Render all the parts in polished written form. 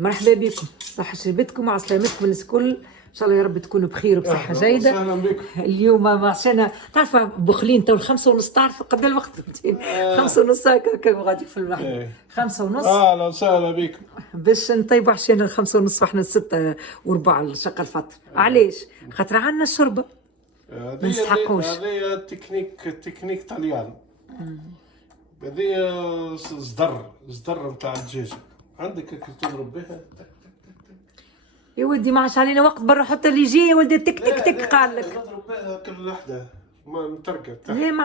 مرحبا بكم، صحة شربتكم وعلى سلامتكم الناس الكل، ان شاء الله يا رب تكونوا بخير وبصحة جيدة. اهلا بكم. اليوم عشان تعرف بخلين تو 5:30، تعرف قد الوقت 5:30 هكا غادي في المحل 5:30. اهلا وسهلا بكم. باش نطيبوا عشان 5:30 وحنا 6:15 الشقة الفطر. علاش؟ خاطر عندنا الشربة ما نستحقوش. هذه تكنيك طليان. هذه صدر نتاع الدجاج. عندك كي تضرب بها يا ودي ما عادش علينا وقت برا، حتى اللي يجي يا ولدي تك تك تك قال لك تضرب بها كل وحده ما مترقه. ليه ما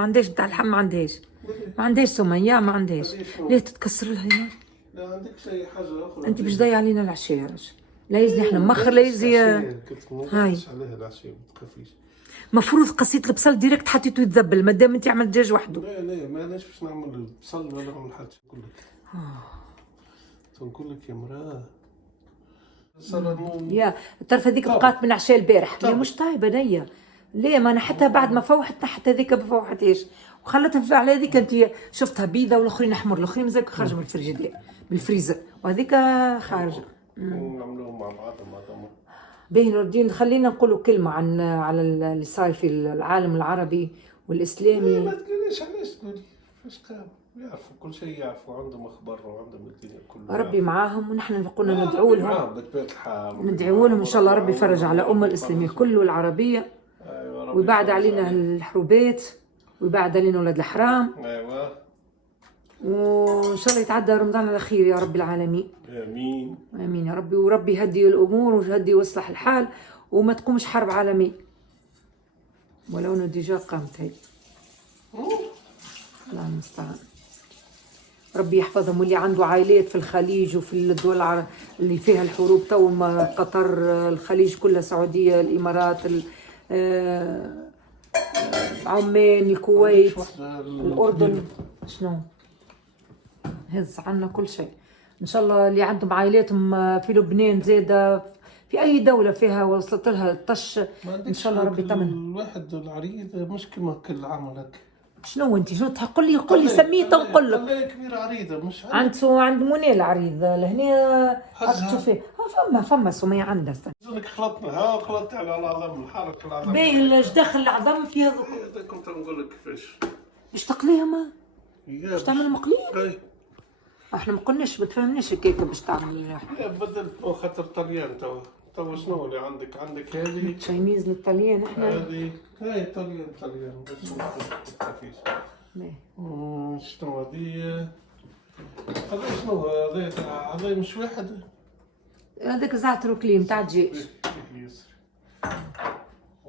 عندهاش بتاع اللحم، ما عندهاش سمية، ما عندهاش. ليه تتكسر لها هنا؟ لا عندك شيء حاجه اخرى. انت باش ضيع علينا العشاء يا رجل. لا يزني احنا مخر، لا يزي هاي هاي. عليها العشاء ما تخافيش. مفروض قصيت البصل ديريكت حطيته يتذبل، مادام انت عملت دجاج وحده. لا ماناش باش نعمل البصل ولا نعمل حاجه. نقول لك يا مراه يا تعرف هذيك بقات من عشاء البارح، هي مش طايبه نيه. ليه؟ ما انا حتى بعد ما فوحت حتى هذيك ما فوحتهاش وخلتها على هذيك. انت شفتها بيضه والاخرين احمر، الاخرين مازال خارج من الفريجيدير من الفريزر وهذيك خارجه. نعملوهم مع بعض باهي نور الدين، خلينا نقولوا كلمه عن على اللي صاير في العالم العربي والاسلامي. ما تقوليش علاش تقولي فاش قام يعرفوا كل شيء، يعرفوا عندهم اخبار وعندهم الدنيا كلها. ربي معاهم ونحن قلنا ندعو لهم، بطبيعة الحال ندعو لهم ان شاء الله ربي يفرج على الامه الاسلاميه كله والعربيه. أيوة ويبعد علينا الحروبات ويبعد علينا ولاد الحرام. ايوه وان شاء الله يتعدى رمضان على خير يا رب العالمين. امين امين يا ربي. وربي يهدي الامور ويهدي ويصلح الحال وما تقومش حرب عالميه، ولو انه ديجا قامت هي. الله المستعان. ربي يحفظهم، واللي عنده عائلات في الخليج وفي الدول اللي فيها الحروب تو، قطر، الخليج كلها، السعوديه، الامارات، عمان، الكويت، الاردن، شنو هز عنا كل شيء. ان شاء الله اللي عندهم عائلاتهم في لبنان زاده، في اي دوله فيها وصلت لها الطش، ان شاء الله ربي يطمن. الواحد العريض مش كما كل عام هكا. شنو انت شنو قل لي سميته ونقول لك. طليه كبيره عريضه مش عند منى العريض لهنا تشوفي. فما سمية عندها. زونك خلطنا خلطت على العظم، الحركه العظم. باين ايش دخل العظم فيها ذوك. هذا كنت نقول لك كيفاش باش تقليهم، باش تعمل مقليه. اي احنا ما قلناش، ما تفهمناش كيف باش تعمل. بدل خاطر طليان تو شنو اللي عندك هذه تشاينيز للطليان احنا. هذه هاي طليان بس ما تخافيش. شنو هذه؟ هذا شنو هذا مش واحد. هذاك زعتر كليم تاع الدجاج.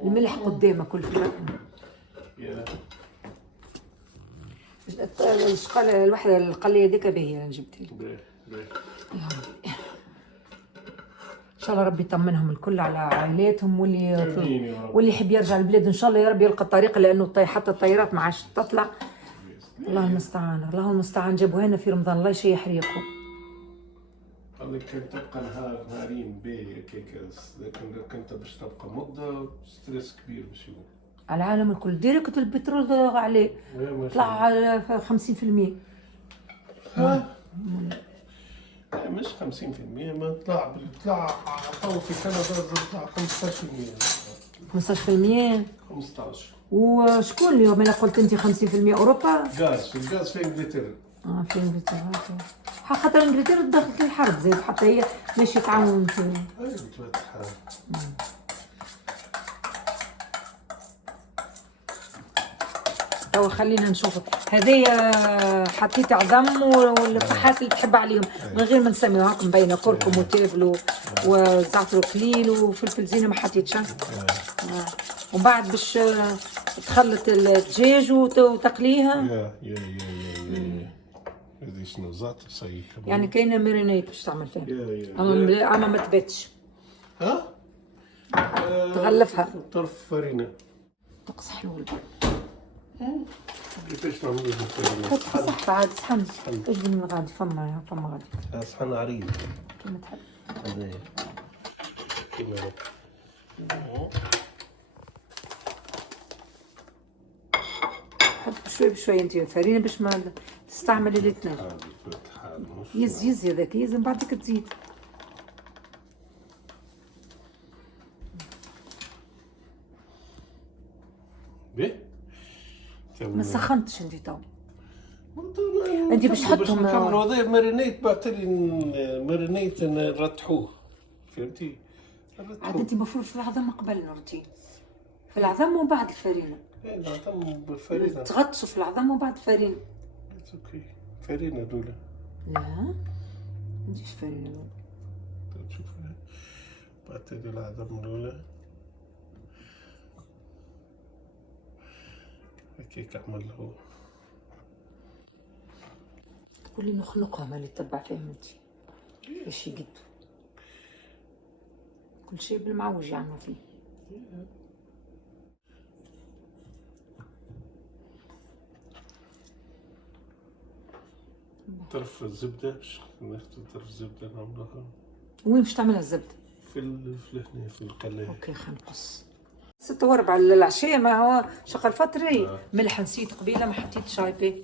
الملح قدامك كل في الشقالة الوحدة القلية ديك باهية جبتها لك. ان شاء الله ربي يطمنهم الكل على عائلاتهم، واللي يحب يرجع البلاد ان شاء الله يا رب يلقى الطريقة، لانه حتى الطيارات ما عادش تطلع. الله المستعان، الله المستعان. جابوا هنا في رمضان الله يشيح ريقهم. قال لك كان تبقى نهارين باهي هكاك، لكن لو كنت باش تبقى مدة ستريس كبير باش يكون. على العالم الكل ديريكت البترول ضاغ عليه، طلع على 50%. مش 50%، ما طلع تو في كندا طلع 15%. 15%. 15. وشكون اليوم انا قلت انت 50% اوروبا؟ الغاز في انجلترا. في انجلترا. خاطر انجلترا دخلت الحرب زي حتى هي ماشي تعاون في. ايوه تفتح. توا خلينا نشوف هذايا حطيت عظم والفحات اللي تحب عليهم من غير ما نسميو هاك مبينه كركم وتافل وزعتر قليل وفلفل زينه ما حطيتش. ومن بعد باش تخلط الدجاج وتقليها. يا هذه شنو زعتر صحيح يعني كاينه مارينيت باش تعمل فيها. اما ما تباتش. تغلفها. طرف فرينه. طقس حلول. كيفاش نعملوا الفرينه؟ صح بعد صحن. ايش من غادي فما غادي. صحن عريض. كيما تحب. هذايا. كيما حط بشوي انت الفرينه باش ما تستعمل الاثنين. يز هذاك يز من بعدك تزيد. بيه ما سخنتش انت تو. انت أنت باش تحطهم نكملوا هذا مارينيت بعتلي مارينيت نرتحوه فهمتي. عاد انت المفروض في العظم قبل نورتين في العظم ومن بعد الفرينه. ايه العظم بالفرينه تغطسوا في العظم ومن بعد الفرينه. اوكي فرينه دوله. لا ما عنديش فرينه دوله. تشوف بعتلي العظم الاولى هيك اعمل له. تقولي نخلقهم اللي تتبع فيهم انت باش يقدوا كل شيء بالمعوج يعملوا فيه. طرف الزبدة باش ناخذ طرف الزبدة نعملوها. وين باش تعملها الزبدة؟ في هنا في القلاية. اوكي خلينا نقص 6 و4 العشية. ما هو شغل فترة ملح نسيت قبيلة ما حطيت شايبة.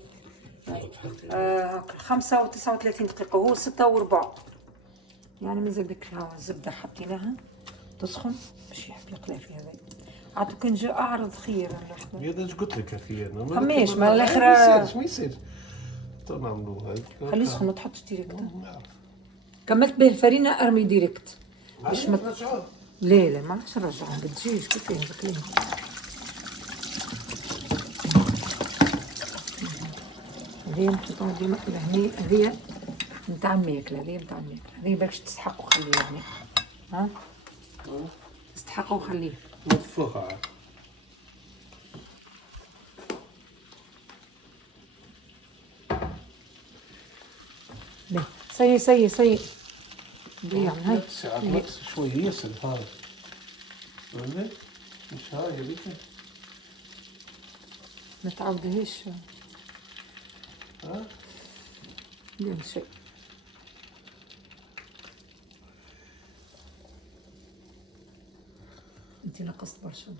5 و39 دقيقة هو 6 و4 يعني مازال بك الزبدة حطيناها تسخن باش يحب يقلى في هذا. عاد كان جا أعرض خير. هذا اش قلت لك اخي انا فماش ما الاخر ما يصيرش تو نعملوها خليه يسخن ما تحطش ديريكت. كملت به الفرينة ارمي ديريكت باش ما لا ما عادش نرجعهم بالدجاج كيف نذكرهم. هذه نحطوها ديما لهني. هذه نتاع الماكلة هذه نتاع الماكلة هذه باش تستحق وخليها هنا. ها تستحق وخليها نطفوها عاد. لا سي دي هاي نقص شوي ياسر هاي ولا مش هاي هذيك ما تعودهاش. ها لا شيء انت نقصت برشا.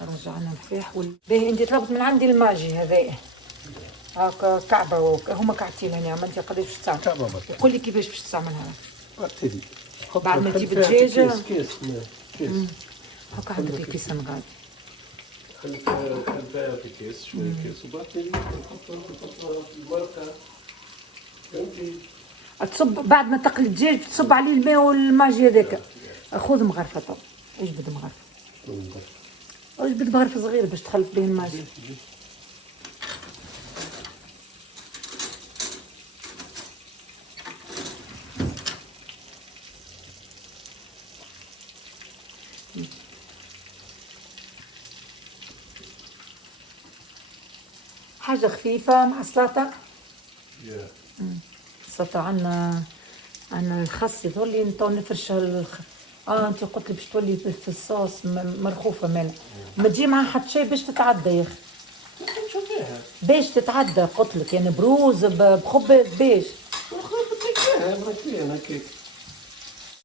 رجعنا الفيح باهي. انت طلبت من عندي الماجي هذايا هاكا كعبه هما كعبتين هنا. ما انت قداش باش تعمل كعبه برك. قول لي كيفاش باش تعملها. بعتلي بعد ما تجيب الدجاجه كيس هاكا عندك كيس صغار خلفها في كيس شويه كيس وبعتلي نحطها في المرقه فهمتي. تصب بعد ما تقلي الدجاج تصب عليه الماء والماجي هذاك. خذ مغرفه تو اجبد مغرفه اجبد مغرفه صغيره باش تخلط به الماجي. حاجة خفيفة مع السلطة. السلطة عندنا الخس يظل نطول نفرشها انت قلت لي باش تولي في الصوص مرخوفة مالها ما تجي معها حتى شيء باش تتعدى يا اخي. باش تتعدى قلت لك يعني بروز بخبز باش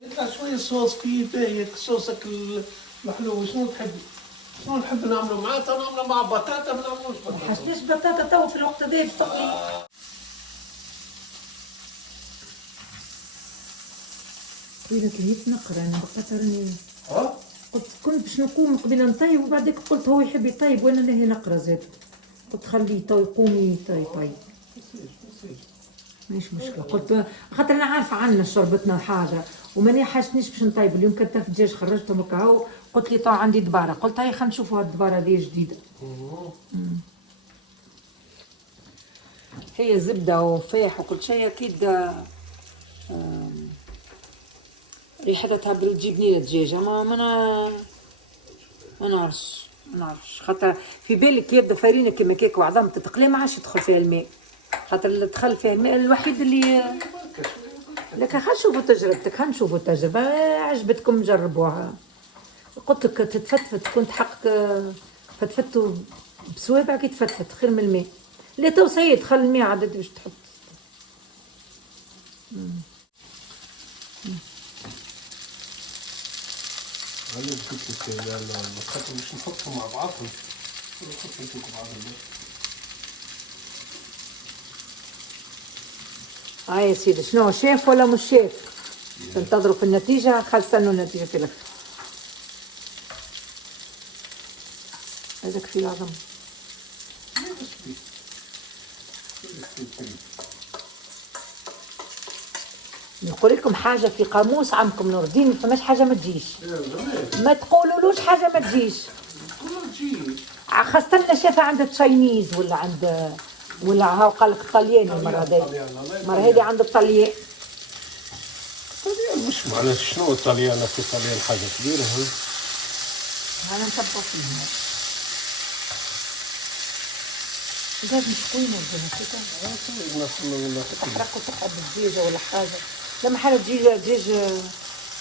يطلع شوية صوص فيه باهي صوصك المحلو. شنو نحب نعملو معاه؟ تو نعملو مع بطاطا ما نعملوش بطاطا. حاجتيش بطاطا تو في الوقت هذا تقلي. طويلة الهيت نقرا انا بقيت راني كنت باش نقوم قبيله نطيب وبعدك قلت هو يحب يطيب وانا نهي نقرا زاد قلت خليه تو يقوم يطيب. مش مشكله قلت خاطر انا عارفه عنا شربتنا حاجه وماني حاجتنيش باش نطيب. اليوم كنت في الدجاج خرجتهم هكا قلت لي تو عندي دباره قلت هاي خلينا نشوفوا هاد الدباره هذه جديده. هي زبده وفيح وكل شيء اكيد ريحتها تهبل تجيبني الدجاجه ما نعرفش خاطر في بالك يبدا فرينه كيما كيك وعظم تتقلي ما عادش تدخل فيها الماء خاطر اللي دخل فيها الماء الوحيد اللي لكن خلينا نشوفوا تجربه عجبتكم جربوها. قلت لك تتفتفت كنت حق فتفتوا بسوابع كي تفتفت خير من الماء. لا تو سيد خلي الماء عدد باش تحط. هذا قلت لك خاطر باش نحطهم مع بعضهم نحطهم فوق بعضهم. يا سيدي شنو شيف ولا مش شيف؟ تنتظروا في النتيجة، خلص استنوا النتيجة في الأخير. هذاك في العظم. نقول لكم حاجة في قاموس عمكم نور الدين، ما فماش حاجة ما تجيش. ما تقولولوش حاجة ما تجيش. خاصة الشافة عند تشاينيز ولا عند ولا هاو قال لك الطلياني المرة هذه. المرة هذه عند الطليان. الطليان مش معناه شنو الطليان في الطليان حاجة كبيرة هاي. أنا نتبع فيهم. لازم تكوين الدنيا كده. تحرقوا تقعد الدجاجة ولا حاجة. لما حاجة دجاج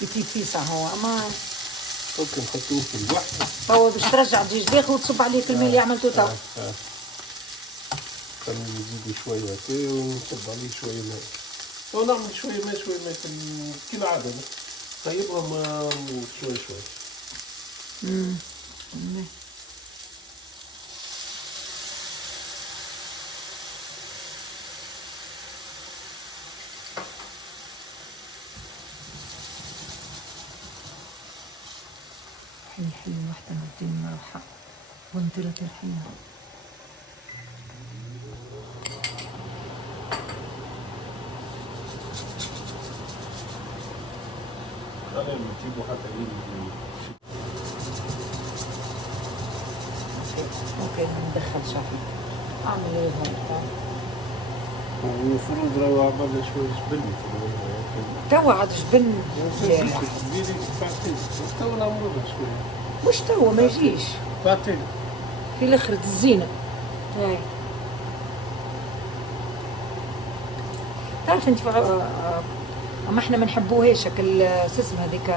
يتيسع هو أما. ممكن نحطوه في الوحدة. هو باش ترجع الدجاج داخل وتصب عليه في الماء اللي عملته تو. خلينا نزيدو شوية هكا ونصب عليه شوية ماء. أو نعمل شوية ماء كالعادة. طيبها شوية شوية. حلو واحدة نوديني مروحة وانطلت الحين. خلينا نجيبو حتى اوكي ندخل شاحن. اعمل ايه هون؟ المفروض لو عملنا شوية جبن توا عاد جبن توا نعملوها شوية. مش توا ما يجيش. بعدين في الاخر الزينة. هاي. تعرف انت اما احنا ما نحبوهاش شكل اسمها هذيك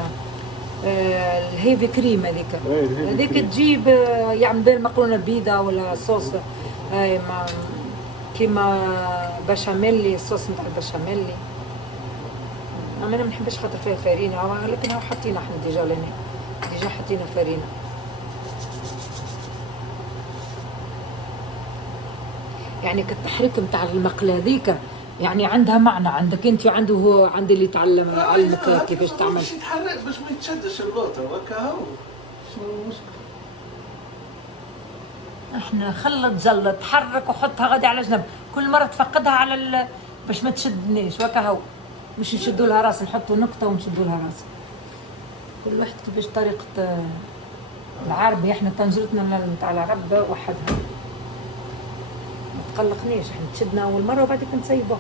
الهيفي كريم هذيك تجيب يعمل بها المقرونه البيضاء ولا صوص هاي كيما بشاميلي الصوص نتاع البشاميلي. اما انا ما نحبش خاطر فيها فارينه لكن هو حطينا احنا ديجا حطينا فارينه. يعني كالتحريك نتاع المقله هذيك يعني عندها معنى عندك انت وعنده هو عند اللي علمك كيفاش تعمل. باش يتحرك باش ما يتشدش اللوطه وهكا هو شنو المشكل. احنا خلط زلط حرك وحطها غادي على جنب كل مره تفقدها على باش ما تشدنيش وهكا هو. مش نشدوا لها راس نحطوا نقطه ونشدوا لها راس. كل واحد كيفاش طريقه العربي. احنا طنجرتنا نتاع العرب وحدها. ما تقلقنيش احنا تشدنا اول مره وبعد كده نسيبوها.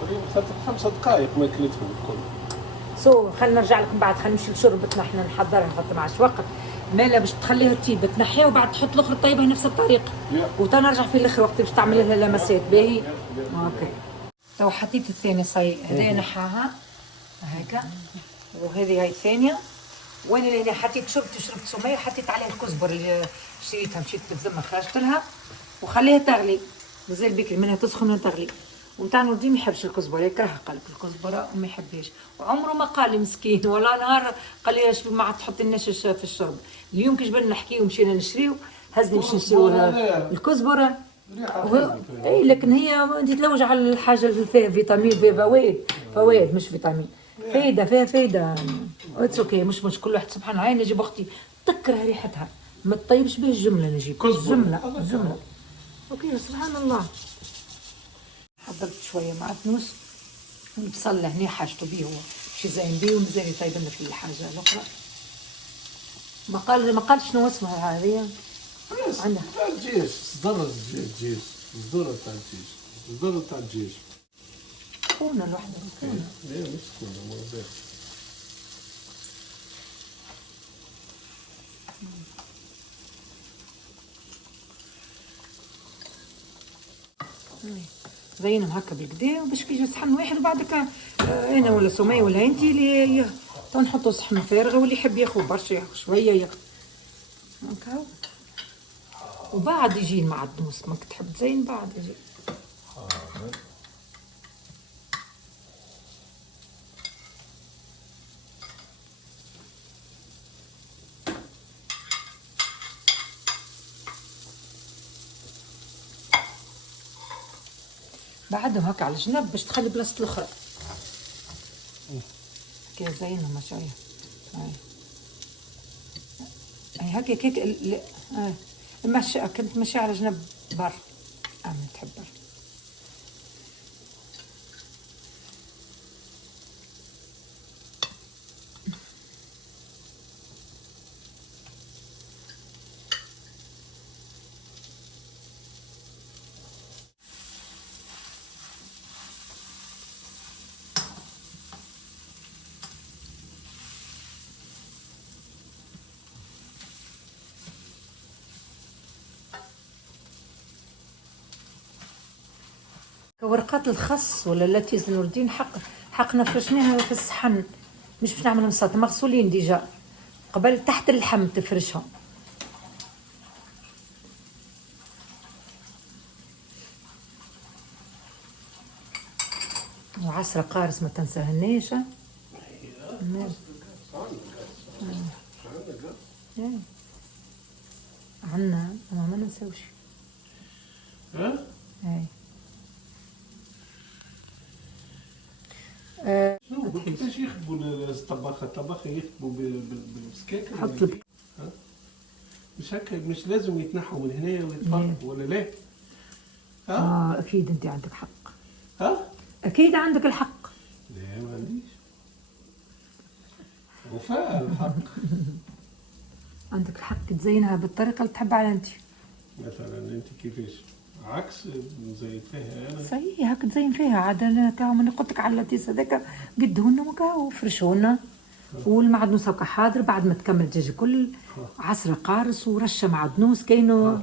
تقريبا 5 دقائق ما كلتهم الكل. خلينا نرجع لكم بعد. خلينا نمشي لشربتنا احنا نحضرها خاطر ما عادش وقت. مالا باش تخليها تطيب تنحيها وبعد تحط الاخر طيبها نفس الطريقه. وتنرجع في الاخر وقت باش تعمل لها لمسات باهي. اوكي. تو حطيت الثانيه صاي هذايا نحاها هكا وهذه هاي الثانيه. وانا اللي حطيت شربت سميه حطيت عليها الكزبر اللي شريتها مشيت بالذمه خرجت لها وخليها تغلي. مازال بكري منها تسخن وتغلي. ونتاع نور الدين ما يحبش الكزبره يكرهها قال لك الكزبره وما يحبهاش وعمره ما قال لي مسكين ولا نهار قال لي ما عاد تحط لناش في الشرب. اليوم كي جبنا نحكيو ومشينا نشريو هزني باش نشريو الكزبره اي لكن هي انت تلوج على الحاجه اللي فيها فيتامين فيها فوائد مش فيتامين فيها فايده. اتس اوكي مش كل واحد سبحان الله. نجيب اختي تكره ريحتها ما تطيبش به الجمله نجيب جمله اوكي سبحان الله. حضرت شويه معدنوس والبصل لهنا حاجته بيه هو شي زين بيه ومزال يطيب لنا في الحاجه الاخرى. ما قال شنو اسمها هذه عندها الدجاج صدر الدجاج صدور تاع الدجاج صدور تاع الدجاج كونه لوحده كونه لا مش كونه مربى. زينهم هكا بالكدا وباش كي يجي صحن واحد وبعدك انا ولا سمية ولا انتي اللي نحطوا صحن فارغ واللي يحب ياخذ برشا ياخذ شويه ياخذ هكا وبعد يجي المعدنوس ماك تحب تزين بعد يجي. بعدهم هكا على الجنب باش تخلي بلاصة الأخرى. كي زينهم شوية. أي هكا كيك ماشي كنت ماشي على جنب بر. تحب بر. ورقات الخس ولا التي نور الدين حقنا فرشناها في الصحن، مش باش نعملهم سلطه، مغسولين ديجا قبل تحت اللحم تفرشهم. وعسرة قارص ما تنساهنيش. عنا ما ننساوش. اي شنو كيفاش يخدموا الطباخة يخدموا بالسكاكر حط مش هكا، مش لازم يتنحوا من هنا ويتفرقوا ولا لا؟ اكيد انت عندك حق. اكيد عندك الحق. لا ما عنديش وفاء الحق. عندك الحق تزينها بالطريقة اللي تحب على انت. مثلا انت كيفاش عكس نزين فيها انا؟ صحيح هاك تزين فيها عاد. انا كاو من قلت لك على اللاتيس هذاك قدهن وكاو فرشونا والمعدنوس هكا حاضر. بعد ما تكمل الدجاج كل عسرة قارص ورشه معدنوس. كاينو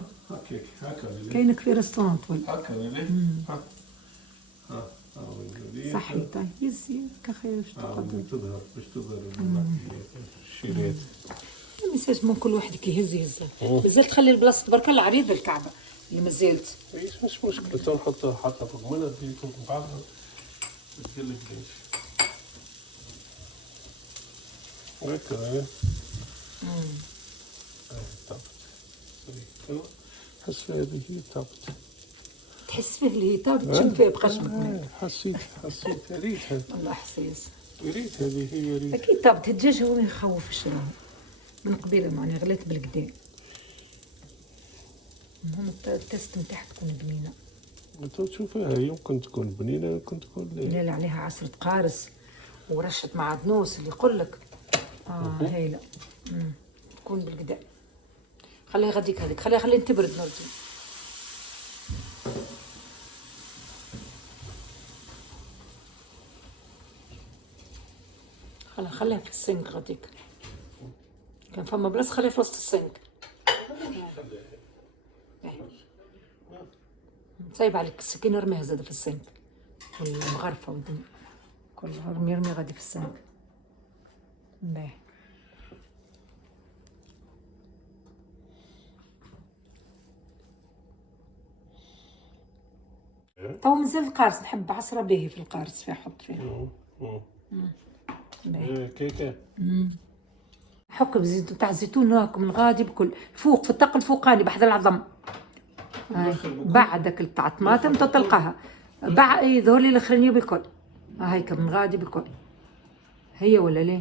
هكا كاينك في ريستورانت ولا هكا ولا صحي. طيب يزي كخير باش تظهر الشيرات. ما يصيرش من كل واحد كيهز يهزها. مازال تخلي البلاصه تبارك الله عريضه الكعبه اللي مازالت. مش مشكله تو نحطها حتى فوق منها تجي بعضها تقلك ليش هكا. طابت حس هذه هي طابت. تحس فيه اللي هي طابت تشم فيه بخشمك. حسيت ريتها والله حسيس ريت هذه هي ريت. اكيد طابت. الدجاج هو ما يخوفش راه من قبيله معني غليت بالكدا. المهم التست نتاعها تكون بنينه. انت تشوفها يمكن تكون بنينه يمكن تكون لا عليها عسرة قارص ورشه معدنوس اللي يقول لك هايله. تكون بالكدا. خليها غاديك هذيك خليها تبرد نرجع. خليها في السنك غاديك. كان فما بلاصه خليها في وسط السنك. صايب عليك السكينه ارميها زاده في السنك والمغرفه والدنيا كل رمي غادي في السنك. باهي تو مازال القارص نحب عصره باهي في القارص فيه حط فيه. باهي كيكه حك بزيت تاع الزيتون هاك من غادي بكل فوق في الطق الفوقاني بحذا العظم. بعدك تاع الطماطم تلقاها بعد يظهر لي الاخرانيه بالكل. هايك من غادي بالكل. هي ولا ليه؟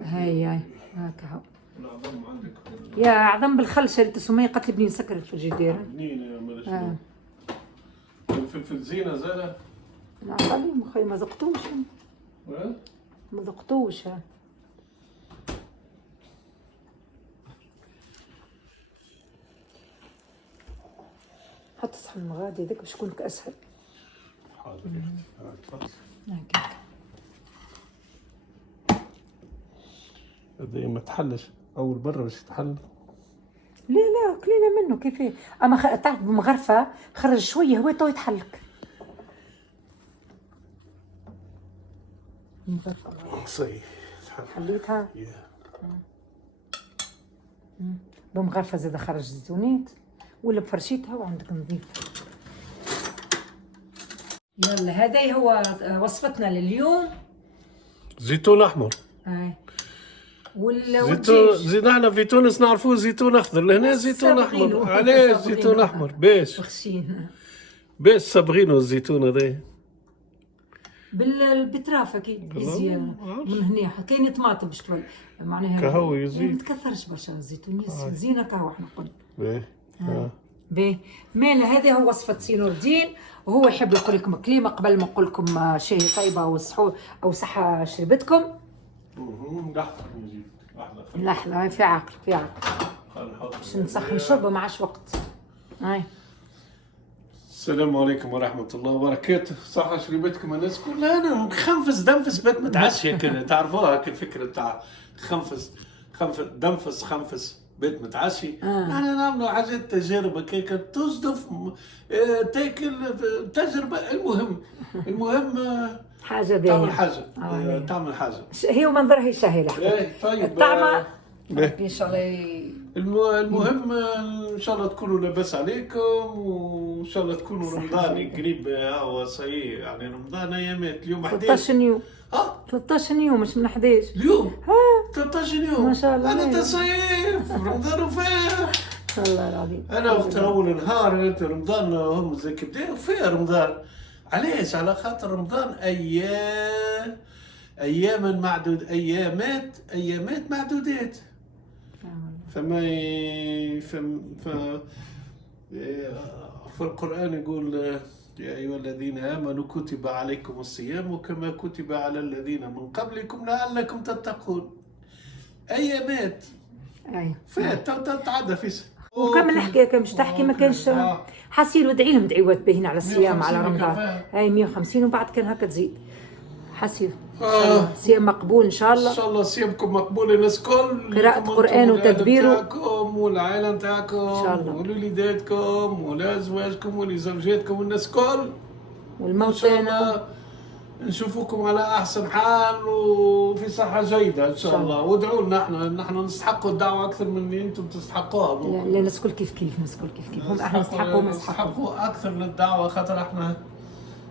هاي هاكا هو. العظم عندك يا عظم بالخل شريت سميه قالت لي بنين سكر الفريجيدير. بنينه مالا الفلفل زينه زاده. لا خليهم اخي ما ذقتوش. ما ذقتوش. حط صحن المغادي هذاك باش يكون اسهل. حاضر تفضل. هذا ما تحلش اول مره باش يتحل. لا كلينا منه كيفاه. اما تعرف بمغرفه خرج شويه هو تو يتحلك. مغرفه صحيح حليتها. بمغرفه زاد خرج زيتونات ولا بفرشيتها وعندك نظيف. يلا هذا هو وصفتنا لليوم. زيتون احمر. زيتون احنا في تونس نعرفوه زيتون اخضر. لهنا زيتون احمر. علاش زيتون احمر؟ باش وخشين بس صابغينه الزيتون هذا. بالبتراف اكيد مزيان من هنا كاين طماطم بشكل معناها كهو يزيد ما تكثرش برشا الزيتون زينه كهو احنا قلنا باهي. باهي مالا هذا هو وصفه سي نور الدين وهو يحب يقول لكم كلمه قبل ما نقول لكم شاي طيبه والسحور او صحه شربتكم. لحظه نجيب لحظه في عقل في عقل باش نسخن شربه ما عادش وقت. هاي السلام عليكم ورحمة الله وبركاته. صحة شربتكم الناس كلها. أنا مخنفس دنفس بيت متعشية كده تعرفوها الفكرة بتاع خنفس دنفس خنفس بيت متعشي. احنا نعملوا حاجات تجارب هيك تصدف تاكل تجربة. المهم حاجة تعمل حاجة هي ومنظرها سهلة. طيب الطعمة ان شاء الله. المهم ان شاء الله تكونوا لاباس عليكم وان شاء الله تكونوا رمضان قريب. هو صحيح يعني رمضان ايامات. اليوم 13 يوم 13 يوم مش من 11 اليوم 13 يوم ما شاء الله. انا تصيف رمضان وفيه والله العظيم. انا وقت اول نهار رمضان هم زي كده وفيه رمضان. علاش؟ على خاطر رمضان ايام معدود ايامات معدودات. فما في القرآن يقول يا أيها الذين آمنوا كتب عليكم الصيام كما كتب على الذين من قبلكم لعلكم تتقون. أيامات فات تعدى في وكمل الحكايه مش تحكي ما كانش حاسين ودعي لهم دعوات باهين على الصيام على رمضان. هاي 150 وبعد كان هكا تزيد حسير. صيام مقبول ان شاء الله. ان شاء الله صيامكم مقبول الناس كل. قراءة قرآن وتدبيره تاعكم والعائلة نتاعكم ان شاء الله ولوليداتكم ولازواجكم ولزوجاتكم والناس كل. والموتانا نشوفكم على احسن حال وفي صحة جيدة ان شاء الله. وادعوا لنا نحن نستحقوا الدعوة اكثر من اللي انتم تستحقوها. لا الناس كل كيف هم احنا نستحقوا اكثر من الدعوة خاطر احنا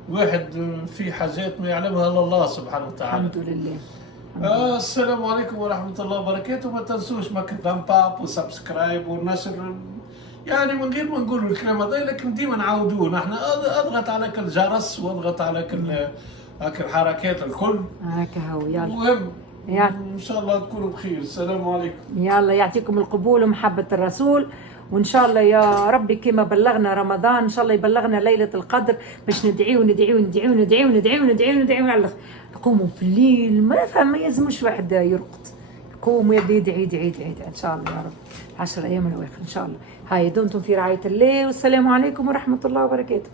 واحد في حاجات ما يعلمها الا الله سبحانه وتعالى. الحمد لله. السلام عليكم ورحمة الله وبركاته. ما تنسوش ماك ثامب وسبسكرايب والنشر يعني من غير ما نقولوا الكلام هذا لكن ديما نعاودوه. نحن اضغط على كل جرس واضغط على كل الحركات الكل. هكا هو يلا. المهم ان شاء الله تكونوا بخير. السلام عليكم. يلا يعطيكم القبول ومحبة الرسول وان شاء الله يا ربي كما بلغنا رمضان ان شاء الله يبلغنا ليله القدر باش ندعيو على قوموا في الليل ما يلزمش واحد يرقد. قوموا يدعي ان شاء الله يا رب 10 ايام الاواخر ان شاء الله. هاي دمتم في رعايه الله والسلام عليكم ورحمه الله وبركاته.